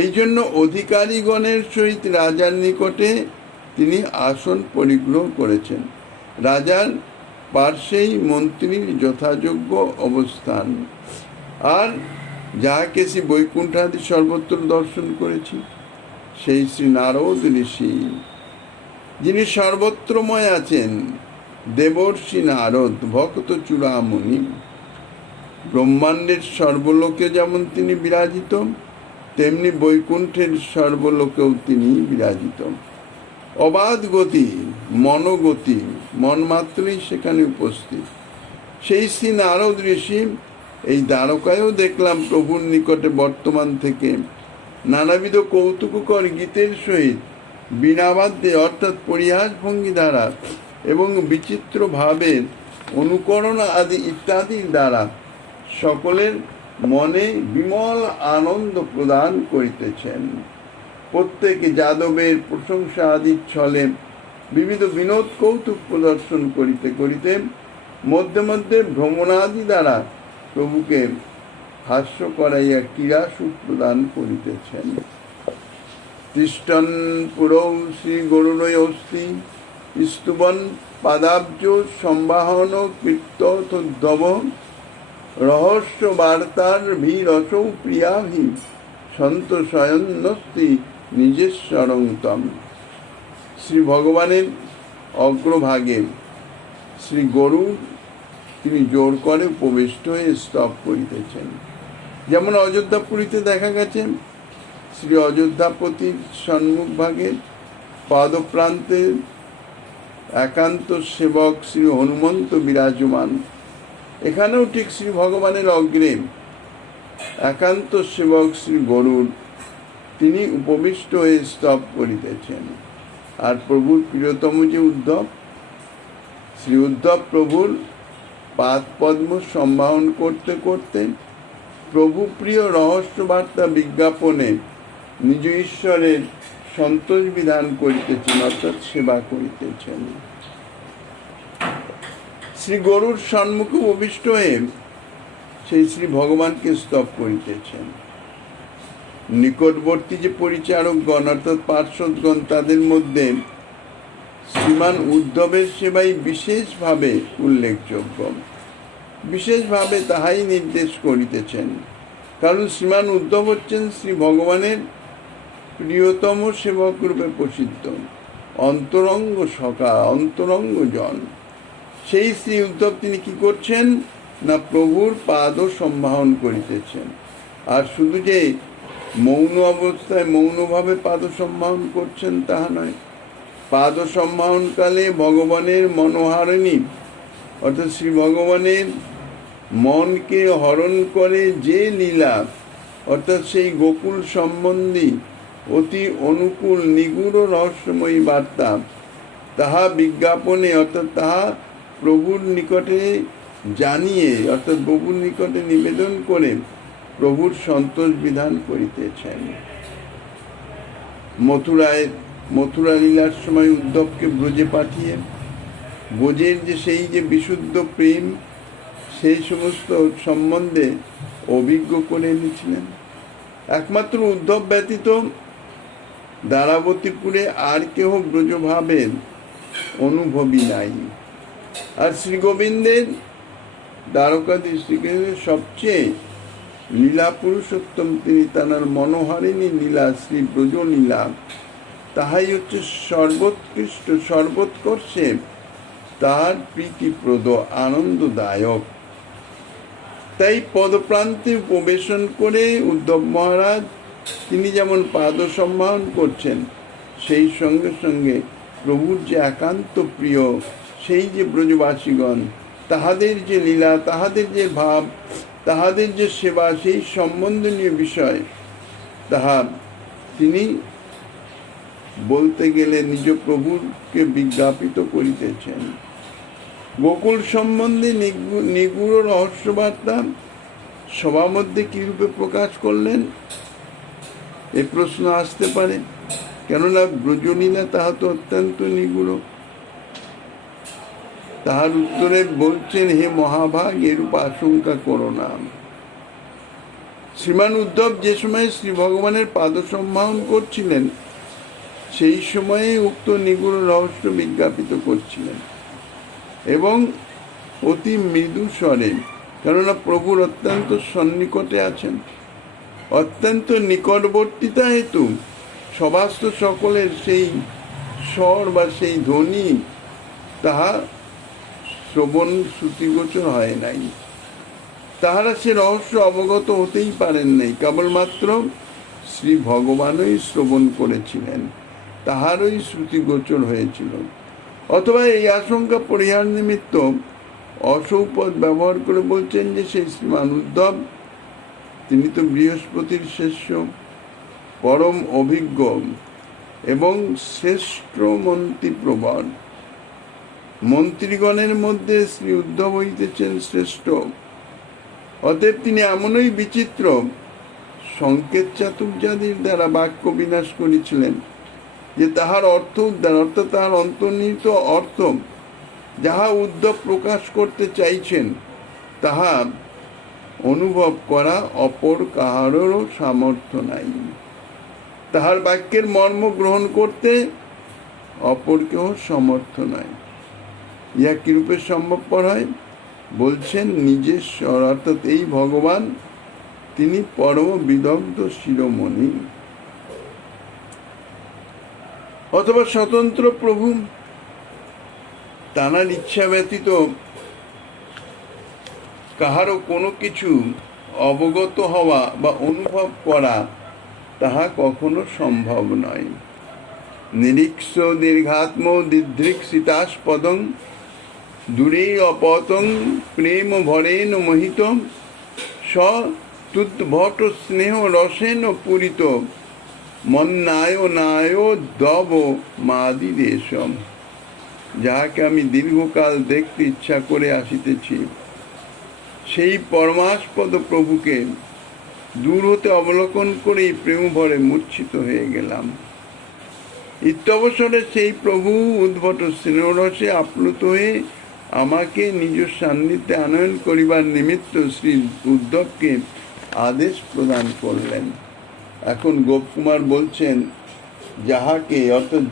এই জন্য অধিকারীগণের সহিত রাজার নিকটে তিনি আসন পরিগ্রহ করেছেন। রাজার পার্শ্বেই মন্ত্রীর যথাযোগ্য অবস্থান। আর যাহাকে শ্রী বৈকুণ্ঠাদি সর্বত্র দর্শন করেছি, সেই শ্রী নারদ ঋষি, যিনি সর্বত্রময় আছেন, দেবর্ষি নারদ ভক্ত চূড়ামণি। ব্রহ্মাণ্ডের সর্বলোকে যেমন তিনি বিরাজিত, তেমনি বৈকুণ্ঠের সর্বলোকেও তিনি বিরাজিত। অবাধ গতি, মনোগতি, মন মাত্রই সেখানে উপস্থিত। সেই শ্রী নারদ ঋষি এই দ্বারকায়ও দেখলাম প্রভুর নিকটে বর্তমান থেকে নানাবিধ কৌতুককর গীতের সহিত বিনাবাদ্যে অর্থাৎ পরিহাস ভঙ্গি দ্বারা এবং বিচিত্র ভাবের অনুকরণ আদি ইত্যাদির দ্বারা সকলের মনে বিমল আনন্দ প্রদান করিতেছেন। প্রত্যেকে যাদবের প্রশংসা আদির ছলে বিবিধ বিনোদ কৌতুক প্রদর্শন করিতে করিতে মধ্যে মধ্যে ভ্রমণাদি দ্বারা প্রভুকে হাস্য করাইয়া ক্রীড়া সুখ প্রদান করিতেছেন। তিষ্ঠন পুরৌ শ্রী গরুড়য় অস্তি স্তুবন পাদাব্জ সম্বাহন কীর্তোদ্ধব রহস্য বার্তার ভীরসৌ প্রিয়াভি সন্ত শয়নস্তি নিজেশ্বরং তম। শ্রী ভগবানের অগ্রভাগে শ্রী গরু তিনি জোর করে উপবিষ্ট হয়ে স্তব করিতেছেন। যেমন অযোধ্যাপুরীতে দেখা গেছে শ্রী অযোধ্যাপতির সম্মুখ ভাগে পাদপ্রান্তে একান্ত সেবক শ্রী হনুমন্ত বিরাজমান। এখানেও ঠিক শ্রী ভগবানের অগ্রে একান্ত সেবক শ্রী গরুর তিনি উপবিষ্ট হয়ে স্তব করিতেছেন। আর প্রভুর প্রিয়তম যে উদ্ধব, শ্রী উদ্ধব প্রভুর পাদ পদ্ম সম্বাহন করতে করতে প্রভু প্রিয় রহস্য বার্তা বিজ্ঞাপনে নিজ ঈশ্বরের সন্তোষ বিধান করিতেছেন, অর্থাৎ সেবা করিতেছেন। শ্রী গরুর সম্মুখে উপবিষ্ট হয়ে সেই শ্রী ভগবানকে স্তব করিতেছেন। নিকটবর্তী যে পরিচারকগণ অর্থাৎ পার্শ্বদগণ, তাদের মধ্যে শ্রীমান উদ্ধবের সেবাই বিশেষভাবে উল্লেখযোগ্য, বিশেষভাবে তাহাই নির্দেশ করিতেছেন। কারণ শ্রীমান উদ্ধব হচ্ছেন শ্রী ভগবানের প্রিয়তম সেবক রূপে প্রসিদ্ধ, অন্তরঙ্গ সখা, অন্তরঙ্গ জন। সেই শ্রী উদ্ধব তিনি কি করছেন না প্রভুর পাদ সম্বাহন করিতেছেন। আর শুধু যে মৌন অবস্থায় মৌনভাবে পাদ সম্বাহন করছেন তাহা নয়, পাদ সম্বাহনকালে ভগবানের মনোহারিণী অর্থাৎ শ্রী ভগবানের মনকে হরণ করে যে লীলা অর্থাৎ সেই গোকুল সম্বন্ধী অতি অনুকূল নিগুড় রহস্যময়ী বার্তা, তাহা বিজ্ঞাপনে অর্থাৎ তাহা প্রভুর নিকটে জানিয়ে অর্থাৎ প্রভুর নিকটে নিবেদন করে প্রভুর সন্তোষ বিধান করিতেছেন। মথুরা লীলার সময় উদ্ধবকে ব্রজে পাঠিয়ে ব্রজের যে সেই যে বিশুদ্ধ প্রেম সেই সমস্ত সম্বন্ধে অভিজ্ঞ করে এনেছিলেন। একমাত্র উদ্ধব ব্যতীত দ্বারাবতীপুরে আর কেহ ব্রজভাবের অনুভবী নাই। আর শ্রী গোবিন্দের দ্বারকাধীশ শ্রীকৃষ্ণের সবচেয়ে লীলা পুরুষোত্তম তিনি, তাঁর মনোহারিণী লীলা শ্রী ব্রজ লীলা, তাহাই হচ্ছে সর্বোৎকৃষ্ট সর্বোৎকর্ষে তাহার প্রীতিপ্রদ আনন্দদায়ক। তাই পদপ্রান্তে উপবেশন করে উদ্ধব মহারাজ তিনি যেমন পাদ সম্বাহন করছেন, সেই সঙ্গে সঙ্গে প্রভুর যে একান্ত প্রিয় সেই যে ব্রজবাসীগণ, তাহাদের যে লীলা, তাহাদের যে ভাব, তাহাদের যে সেবা, সেই সম্বন্ধনীয় বিষয় তাহা তিনি বলতে গেলে নিজ প্রভুকে বিজ্ঞাপিত করিতেছেন। গোকুল সম্বন্ধে নিগুড় রহস্যবার্তা সবার মধ্যে কিরূপে প্রকাশ করলেন এ প্রশ্ন আসতে পারে, কেননা ব্রজলীলা তাহা তো অত্যন্ত নিগুড়। তাহার উত্তরে বলছেন, হে মহাভাগ, এরূপ আশঙ্কা করো না। শ্রীমান উদ্ধব যে সময় শ্রী ভগবানের পাদ সম্বাহন করছিলেন সেই সময়ে উক্ত নিগুড় রহস্য বিজ্ঞাপিত করছিলেন এবং অতি মৃদু স্বরে, কেননা প্রভুর অত্যন্ত সন্নিকটে আছেন। অত্যন্ত নিকটবর্তিতা হেতু সবাস্ত সকলের সেই স্বর বা সেই ধ্বনি তাহা শ্রবণ শ্রুতিগোচর হয় নাই। তাহারা সে রহস্য অবগত হতেই পারেন নাই, কেবলমাত্র শ্রী ভগবানই শ্রবণ করেছিলেন, তাহারই শ্রুতিগোচর হয়েছিল। অথবা এই আশঙ্কা পরিহার নিমিত্ত অসৌপদ ব্যবহার করে বলছেন যে সেই শ্রীমান উদ্ধব তিনি তো বৃহস্পতির শিষ্য, পরম অভিজ্ঞ এবং শ্রেষ্ঠ মন্ত্রীপ্রবর। মন্ত্রীগণের মধ্যে শ্রী উদ্ধব হইতেছেন শ্রেষ্ঠ। অতএব তিনি এমনই বিচিত্র সংকেত চাতুর্যাদির দ্বারা বাক্য বিনাশ করেছিলেন যে তাহার অর্থ উদ্ধার, অর্থাৎ তাহার অন্তর্নিহিত অর্থ যাহা উদ্ধব প্রকাশ করতে চাইছেন তাহা অনুভব করা অপর কাহারও সামর্থ্য নাই। তাহার বাক্যের মর্ম গ্রহণ করতে অপর কেহ সমর্থ নয়। ইহা কিরূপে সম্ভবপর হয়? বলছেন নিজেশ্বর, অর্থাৎ এই ভগবান তিনি পরম বিদগ্ধ শিরোমণি অথবা স্বতন্ত্র প্রভু। তাঁর ইচ্ছা ব্যতীত কাহারও কোনো কিছু অবগত হওয়া বা অনুভব করা তাহা কখনো সম্ভব নয়। নিরীক্ষ দীর্ঘাত্ম দিদৃক্ষিতাস্পদং দূরে অপতং প্রেম ভরেন মোহিত স তুদ্ভট স্নেহ রসেন পূরিত মন্নায় নায় দব মাদি দেশম। যাহাকে আমি দীর্ঘকাল দেখতে ইচ্ছা করে আসিতেছি, সেই পরমাস্পদ প্রভুকে দূর হতে অবলোকন করেই প্রেম ভরে মূর্ছিত হয়ে গেলাম। ইত্যবসরে সেই প্রভু উদ্ভট স্নেহরসে আপ্লুত হয়ে আমাকে নিজ সান্নিধ্যে আনয়ন করিবার নিমিত্ত শ্রী উদ্ধবকে আদেশ প্রদান করলেন। এখন গোপকুমার বলছেন, যাহাকে অর্থাৎ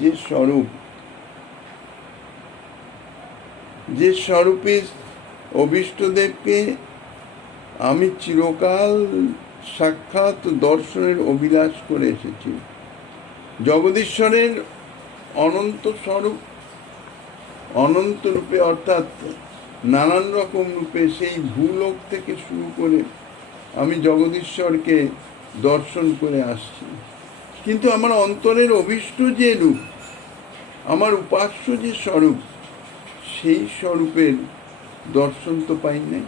যে স্বরূপে অভীষ্টদেবকে আমি চিরকাল সাক্ষাৎ দর্শনের অভিলাষ করে এসেছি, জগদীশ্বরের অনন্ত স্বরূপ, অনন্ত রূপে অর্থাৎ নানান রকম রূপে সেই ভূলোক থেকে শুরু করে আমি জগদীশ্বরকে দর্শন করে আসছি। কিন্তু আমার অন্তরের অভীষ্ট যে রূপ, আমার উপাস্য যে স্বরূপ, সেই স্বরূপের দর্শন তো পাই নাই।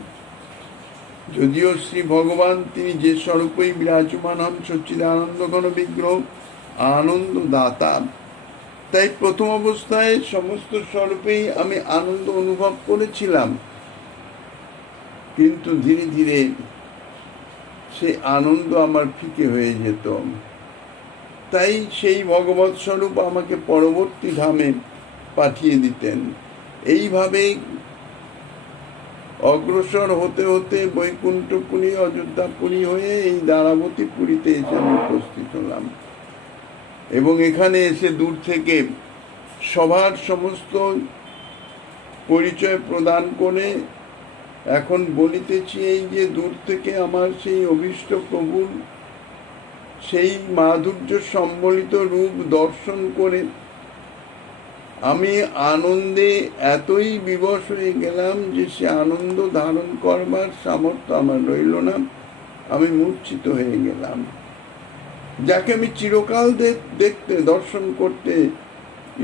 যদিও শ্রী ভগবান তিনি যে স্বরূপেই বিরাজমান হন, সচ্চিদানন্দ ঘন বিগ্রহ, আনন্দ দাতা, তাই প্রথম অবস্থায় সমস্ত স্বরূপেই আমি আনন্দ অনুভব করেছিলাম, কিন্তু ধীরে ধীরে সেই আনন্দ আমার ফিকে হয়ে যেত। তাই সেই ভগবৎ স্বরূপ আমাকে পরবর্তী ধামে পাঠিয়ে দিতেন। এইভাবে অগ্রসর হতে হতে বৈকুণ্ঠপুরী, অযোধ্যাপুরী হয়ে এই দ্বারাবতী পুরীতে এসে আমি উপস্থিত হলাম এবং এখানে এসে দূর থেকে সবার সমস্ত পরিচয় প্রদান করে এখন বলিতেছি, এই যে দূর থেকে আমার সেই অভীষ্ট প্রভুর সেই মাধুর্য সম্বলিত রূপ দর্শন করে আমি আনন্দে এতই বিবশ হয়ে গেলাম যে সে আনন্দ ধারণ করবার সামর্থ্য আমার রইল না। আমি মূর্ছিত হয়ে গেলাম। যাকে আমি চিরকাল দেখতে, দর্শন করতে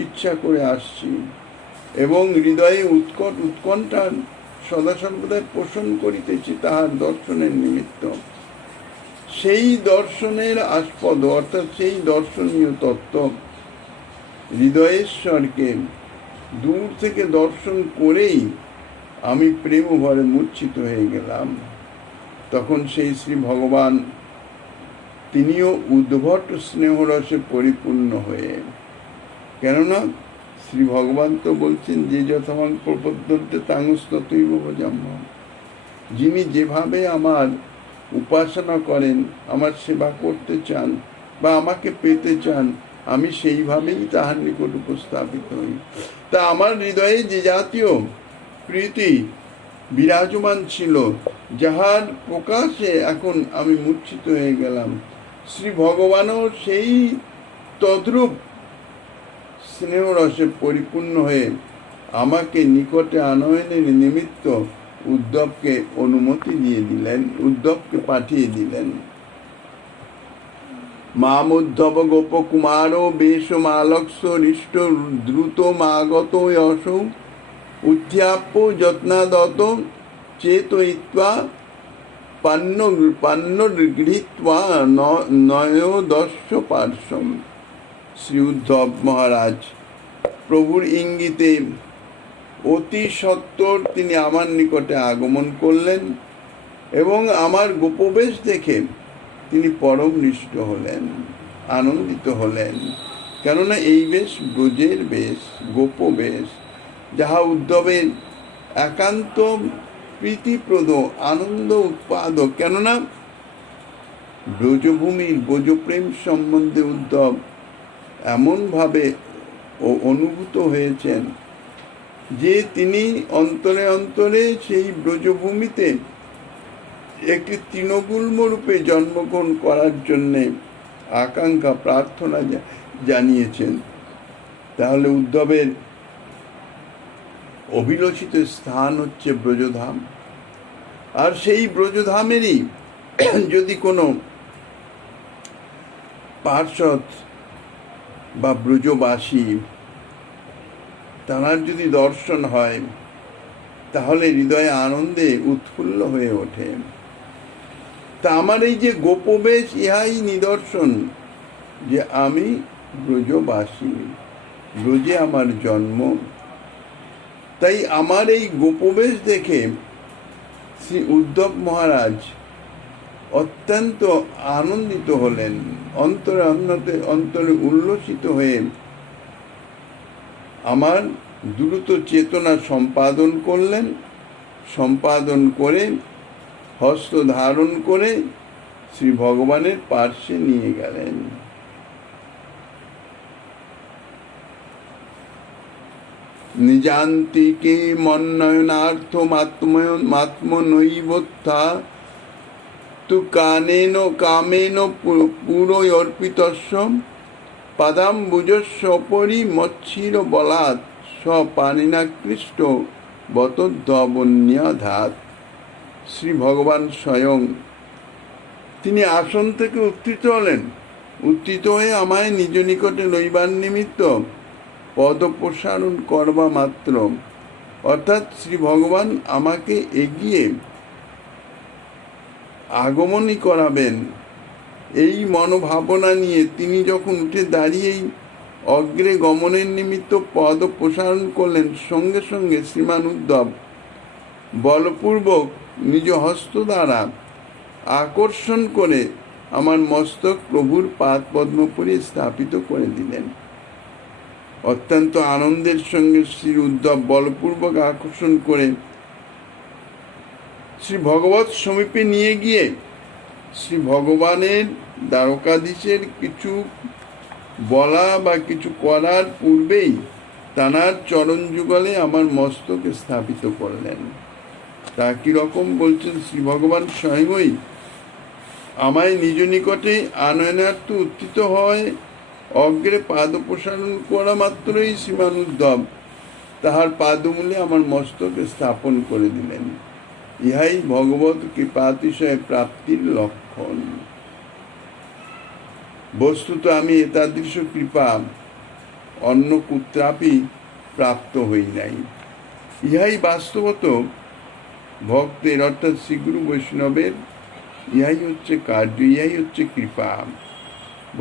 ইচ্ছা করে আসছি এবং হৃদয়ে উৎকণ্ঠা সদা সর্বদাই পোষণ করিতেছি তাহার দর্শনের নিমিত্ত, সেই দর্শনের আস্পদ অর্থাৎ সেই দর্শনীয় তত্ত্ব হৃদয়েশ্বরকে দূর থেকে দর্শন করেই আমি প্রেম ভরে মূর্ছিত হয়ে গেলাম। তখন সেই শ্রী ভগবান তিনিও উদ্ভট স্নেহরসে পরিপূর্ণ হয়ে, কেননা শ্রী ভগবান তো বলছেন, যে যথামাং প্রপদ্যন্তে তাংস্ততৈব ভজাম্যহম, যিনি যেভাবে আমার উপাসনা করেন, আমার সেবা করতে চান বা আমাকে পেতে চান, আমি সেইভাবেই তাহার নিকট উপস্থাপিত হই। তা আমার হৃদয়ে যে জাতীয় প্রীতি বিরাজমান ছিল, যাহার প্রকাশে এখন আমি মূর্ছিত হয়ে গেলাম, শ্রী ভগবানও সেই তদ্রূপ স্নেহরসে পরিপূর্ণ হয়ে আমাকে নিকটে আনয়নের নিমিত্ত উদ্ধবকে অনুমতি দিয়ে দিলেন, উদ্ধবকে পাঠিয়ে দিলেন। মামুদ্ধব গোপকুমার বেশমালক্ষ হৃষ্ট দ্রুত মাগত যশৌ উত্থাপ্য যত্নাদত চেতয়িত্বা পান্নগৃহীত্বা নয়োদস্য পার্শ্বম। শ্রী উদ্ধব মহারাজ প্রভুর ইঙ্গিতে অতি সত্বর তিনি আমার নিকটে আগমন করলেন এবং আমার গোপবেশ দেখে তিনি পরম হৃষ্ট হলেন, আনন্দিত হলেন। কেননা এই বেশ ব্রজের বেশ, গোপবেশ, যাহা উদ্ধবের একান্ত প্রীতিপ্রদ, আনন্দ উৎপাদক। কেননা ব্রজভূমির ব্রজপ্রেম সম্বন্ধে উদ্ধব এমনভাবে অনুভূত হয়েছেন যে তিনি অন্তরে অন্তরে সেই ব্রজভূমিতে একটি তৃণগুল্ম রূপে জন্মগ্রহণ করার জন্যে আকাঙ্ক্ষা, প্রার্থনা জানিয়েছেন। তাহলে উদ্ধবের অভিলষিত স্থান হচ্ছে ব্রজধাম। আর সেই ব্রজধামেরই যদি কোনো পার্ষদ বা ব্রজবাসী তাঁর যদি দর্শন হয় তাহলে হৃদয়ে আনন্দে উৎফুল্ল হয়ে ওঠে। তা আমার এই যে গোপবেশ, ইহাই নিদর্শন যে আমি ব্রজবাসী, ব্রজে আমার জন্ম। তাই আমার এই গোপবেশ দেখে শ্রী উদ্ধব মহারাজ অত্যন্ত আনন্দিত হলেন, অন্তরে উল্লসিত হয়ে আমার দ্রুত চেতনা সম্পাদন করলেন। সম্পাদন করে হস্ত ধারণ করে শ্রী ভগবানের পার্শ্বে নিয়ে গেলেন। নিজান্তিকে মন্নয়নার্থ মাত্মনৈবত্যা তু কামেন পুরোর্পিতস্য পাদাম্বুজস্য উপরি মচ্ছির বলাৎ স্বপানিনাকৃষ্ট বতোদ্বন্যাধাত। শ্রী ভগবান স্বয়ং তিনি আসন থেকে উত্থিত হলেন। উত্থিত হয়ে আমায় নিজ নিকটে লইবার নিমিত্ত পদ প্রসারণ করবা মাত্র, অর্থাৎ শ্রী ভগবান আমাকে এগিয়ে আগমনই করাবেন, এই মনোভাবনা নিয়ে তিনি যখন উঠে দাঁড়িয়েই অগ্রে গমনের নিমিত্ত পদ প্রসারণ করলেন, সঙ্গে সঙ্গে শ্রীমান উদ্ধব বলপূর্বক নিজ হস্ত দ্বারা আকর্ষণ করে আমার মস্তক প্রভুর পাদ পদ্মপুরে স্থাপিত করে দিলেন। অত্যন্ত আনন্দের সঙ্গে শ্রী উদ্ধব বলপূর্বক আকর্ষণ করে শ্রী ভগবৎ সমীপে নিয়ে গিয়ে শ্রী ভগবানের দ্বারকাধীশের কিছু বলা বা কিছু করার পূর্বেই তাঁর চরণ যুগলে আমার মস্তকে স্থাপিত করলেন। তা কিরকম বলছেন, শ্রী ভগবান স্বয়ংই আমায় নিজ নিকটে আনয়নার্থ উত্থিত হয় অগ্রে পাদ প্রসারণ করা মাত্রই শ্রীমান উদ্ধব তাহার পাদমূলে আমার মস্তকে স্থাপন করে দিলেন। ইহাই ভগবত কৃপাতিশয় প্রাপ্তির লক্ষণ। বস্তুত আমি এতাদৃশ কৃপা অন্য কুত্রাপি প্রাপ্ত হই নাই। ইহাই বাস্তবত ভক্তের অর্থাৎ শ্রীগুরু বৈষ্ণবের ইহাই হচ্ছে কার্য, ইহাই হচ্ছে কৃপা,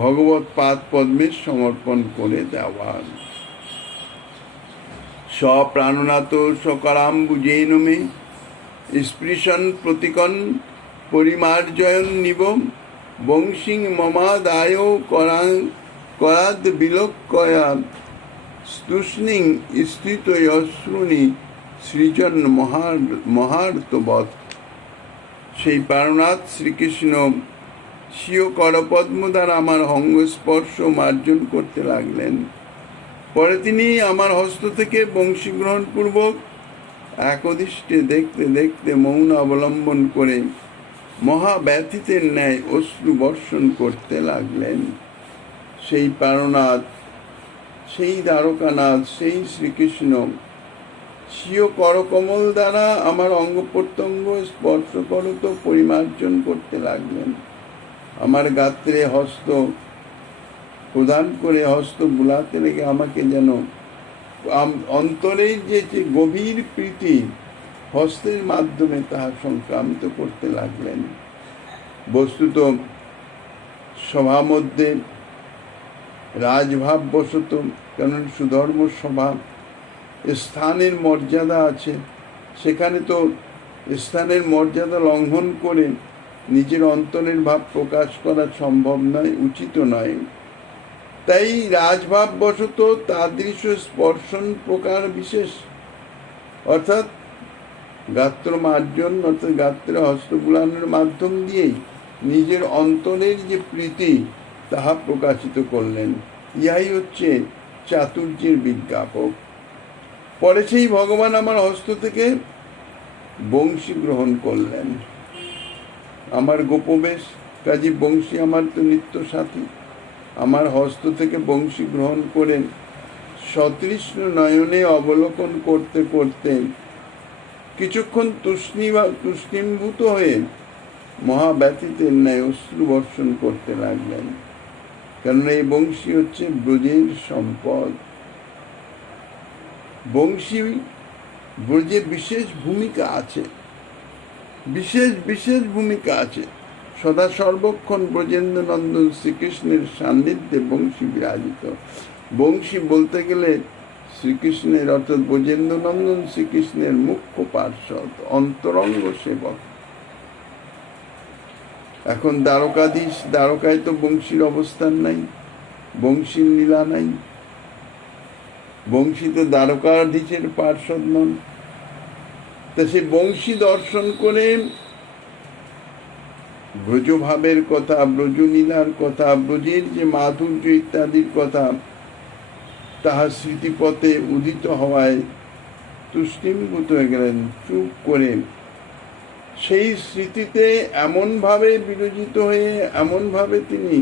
ভগবত পাদ পদ্মে সমর্পণ করে দেওয়া। স্বপ্রাণনাথ সকরাম্বুজেন মে স্পৃশন প্রতিকন পরিমার্জয়ন নিব বংশিং মমাদায় করাদ বিলোকয়া স্তুষ্ণিং স্থিতয়শ্রুণি সৃজন মহার্তবৎ। সেই প্রাণনাথ শ্রীকৃষ্ণ স্বীয় করপদ্ম দ্বারা আমার অঙ্গ স্পর্শ মার্জন করতে লাগলেন। পরে তিনি আমার হস্ত থেকে বংশী গ্রহণ পূর্বক একদৃষ্টে দেখতে দেখতে মৌন অবলম্বন করে মহাব্যথিতের ন্যায় অশ্রু বর্ষণ করতে লাগলেন। সেই প্রাণনাথ, সেই দ্বারকানাথ, সেই শ্রীকৃষ্ণ স্বীয় করকমল দ্বারা আমার অঙ্গ প্রত্যঙ্গ স্পর্শ করত পরিমার্জন করতে লাগলেন। আমার গাত্রে হস্ত প্রদান করে হস্ত বুলাতে লেগে আমাকে যেন অন্তরের যে গভীর প্রীতি হস্তের মাধ্যমে তাহা সংক্রামিত করতে লাগলেন। বস্তুত সভা মধ্যে রাজভাব বশত, কারণ সুধর্ম সভা, স্থানের মর্যাদা আছে, সেখানে তো স্থানের মর্যাদা লঙ্ঘন করে নিজের অন্তরের ভাব প্রকাশ করা সম্ভব নয়, উচিত নয়। তাই রাজভাব বশত তাদৃশ স্পর্শন প্রকার বিশেষ, অর্থাৎ গাত্র মার্জন, অর্থাৎ গাত্রে হস্ত বুলানোর মাধ্যম দিয়েই নিজের অন্তরের যে প্রীতি তাহা প্রকাশিত করলেন। ইহাই হচ্ছে চাতুর্যের বিজ্ঞাপক। পরে সেই ভগবান আমার হস্ত থেকে বংশী গ্রহণ করলেন। আমার গোপবেশ, কাজী বংশী আমার তো নিত্য সাথী। আমার হস্ত থেকে বংশী গ্রহণ করেন, সতৃষ্ণ নয়নে অবলোকন করতে করতে কিছুক্ষণ তুষ্ণীভূত হয়ে মহাব্যথিতের ন্যায় অশ্রু বর্ষণ করতে লাগলেন। কেননা এই বংশী হচ্ছে ব্রজের সম্পদ। বংশী ব্রজে বিশেষ ভূমিকা আছে, বিশেষ ভূমিকা আছে। সদা সর্বক্ষণ ব্রজেন্দ্র নন্দন শ্রীকৃষ্ণের সান্নিধ্যে বংশী বিরাজিত। বংশী বলতে গেলে শ্রীকৃষ্ণের, অর্থাৎ ব্রজেন্দ্র নন্দন শ্রীকৃষ্ণের মুখ্য পার্ষদ, অন্তরঙ্গ সেবক। এখন দ্বারকাধীশ, দ্বারকায় তো বংশীর অবস্থান নাই, বংশীর লীলা নাই। বংশী তো দ্বারকাধীশের পার্ষদ নন। তা সে বংশী দর্শন করে ব্রজভাবের কথা, ব্রজলীলার কথা, ব্রজের যে মাধুর্য ইত্যাদির কথা, তাহা স্মৃতিপথে উদিত হওয়ায় তুষ্টিমভূত হয়ে গেলেন। চুপ করে সেই স্মৃতিতে এমনভাবে বিরজিত হয়ে, এমনভাবে তিনি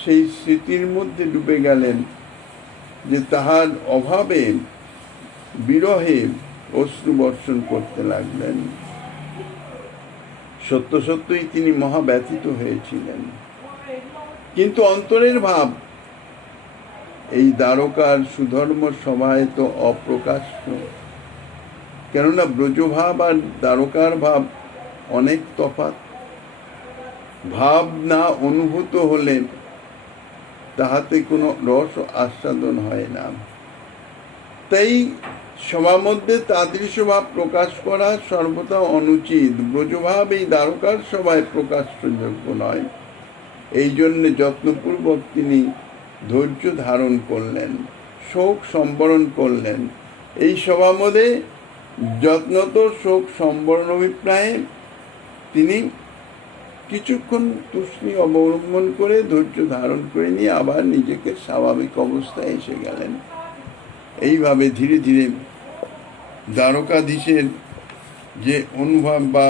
সেই স্মৃতির মধ্যে ডুবে গেলেন যে তাহার অভাবে, বিরহে অশ্রু বর্ষণ করতে লাগলেন। সত্য সত্যই তিনি মহাব্যথিত হয়েছিলেন, কিন্তু অন্তরের ভাব এই দ্বারকার সুধর্ম সভায় তো অপ্রকাশ্য। কেননা ব্রজভাব আর দ্বারকার ভাব অনেক তফাৎ। ভাব না অনুভূত হলে তাহাতে কোনো রস আস্বাদন হয় না। তাই সবার মধ্যে তাদৃশ ভাব প্রকাশ করা সর্বদা অনুচিত। ব্রজভাব এই দ্বারকার সভায় প্রকাশযোগ্য নয়। এই জন্যে যত্নপূর্বক তিনি ধৈর্য ধারণ করলেন, শোক সম্বরণ করলেন। এই সভা মধ্যে যত্নত শোক সম্বরণ অভিপ্রায়ে তিনি কিছুক্ষণ তুষ্ণী অবলম্বন করে ধৈর্য ধারণ করে নিয়ে আবার নিজেকে স্বাভাবিক অবস্থায় এসে গেলেন। এইভাবে ধীরে ধীরে দ্বারকাধীশের যে অনুভব বা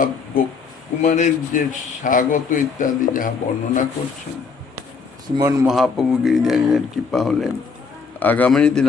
কুমারের যে স্বাগত ইত্যাদি যাহা বর্ণনা করছেন, শ্রীমন মহাপ্রভু গিরিধারীর কৃপা হলে আগামী দিন